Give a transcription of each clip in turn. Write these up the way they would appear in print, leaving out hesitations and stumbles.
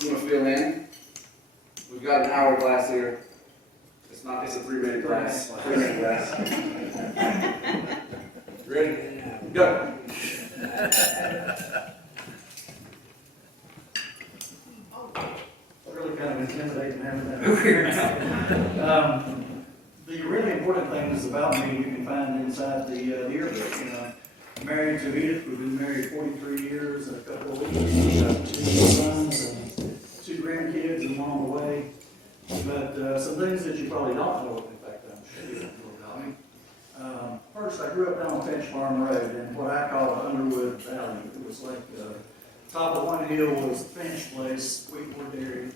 going to fill in. We've got an hourglass here. It's not, it's a 3-minute glass. 3-minute glass. Ready? Go. Really kind of intimidating having that over here now. The really important things about me you can find inside the yearbook. Married to Edith, we've been married 43 years and a couple of weeks. We've got 2 sons and 2 grandkids along the way. But some things that you probably don't know, in fact, I'm sure you don't know about me. First, I grew up down Finch Farm Road in what I call Underwood Valley. It was like top of one hill was the Finch place, Wheatwood area,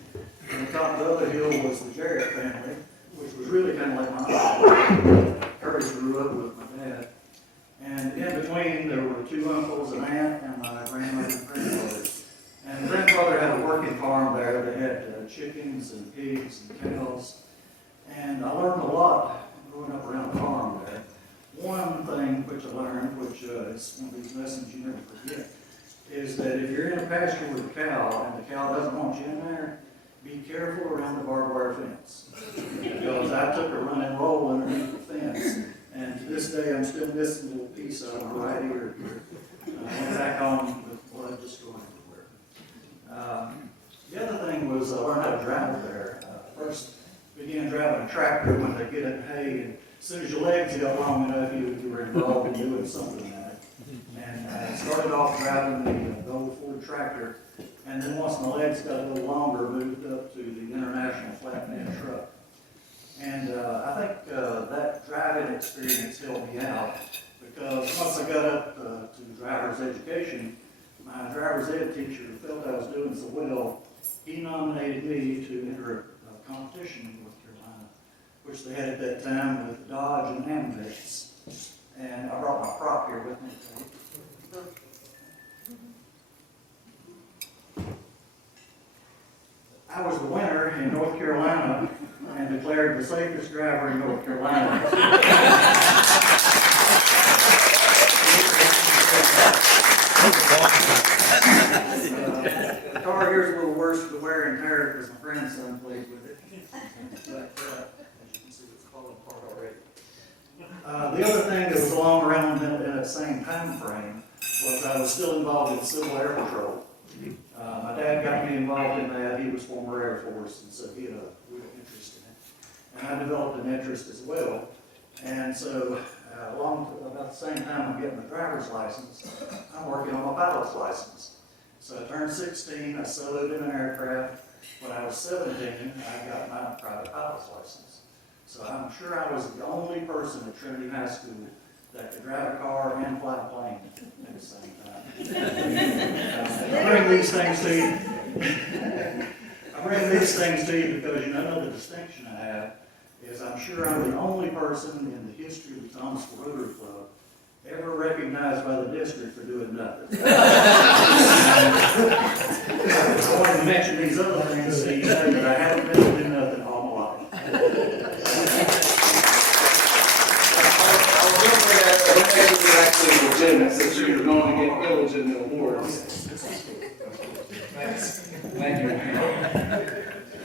and the top of the other hill was the Jarrett family, which was really kind of like my uncle. Curtis grew up with my dad. And in between, there were 2 uncles, an aunt, and my grandmother and grandmother. And the grandfather had a working farm there. They had chickens and pigs and cows. And I learned a lot growing up around the farm there. One thing which I learned, which is one of these lessons you never forget, is that if you're in a pasture with a cow and the cow doesn't want you in there, be careful around the barbed wire fence. Because I took a run and roll underneath the fence, and to this day I'm still missing a little piece of my right ear here. I went back home with blood just going everywhere. The other thing was I learned how to drive there. First began driving a tractor when they get at hay, and as soon as your legs got long enough, you were involved in doing something. And I started off driving the old Ford tractor, and then once my legs got a little longer, moved up to the International Flatbed truck. And I think that driving experience helped me out, because once I got up to driver's education, my driver's ed teacher felt I was doing so well, he nominated me to enter a competition in North Carolina, which they had at that time with Dodge and Amex. And I brought my prop here with me. I was the winner in North Carolina and declared the safest driver in North Carolina. The car here is a little worse for the wear and tear because my grandson plays with it. But as you can see, it's falling apart already. The other thing that was along around in that same time frame was I was still involved in Civil Air Patrol. My dad got me involved in that. He was former Air Force, and so he had a real interest in it. And I developed an interest as well. And so about the same time I'm getting my driver's license, I'm working on my pilot's license. So I turned 16, I soloed in an aircraft. When I was 17, I got my private pilot's license. So I'm sure I was the only person at Trinity High School that could drive a car and fly a plane at the same time. I bring these things to you. I bring these things to you because another distinction I have is I'm sure I'm the only person in the history of the Thomasville Rotary Club ever recognized by the district for doing nothing. I wanted to mention these other things so you know that I haven't been doing nothing all my life. I'll go for that. It's actually legitimate, since you're going to get illegitimate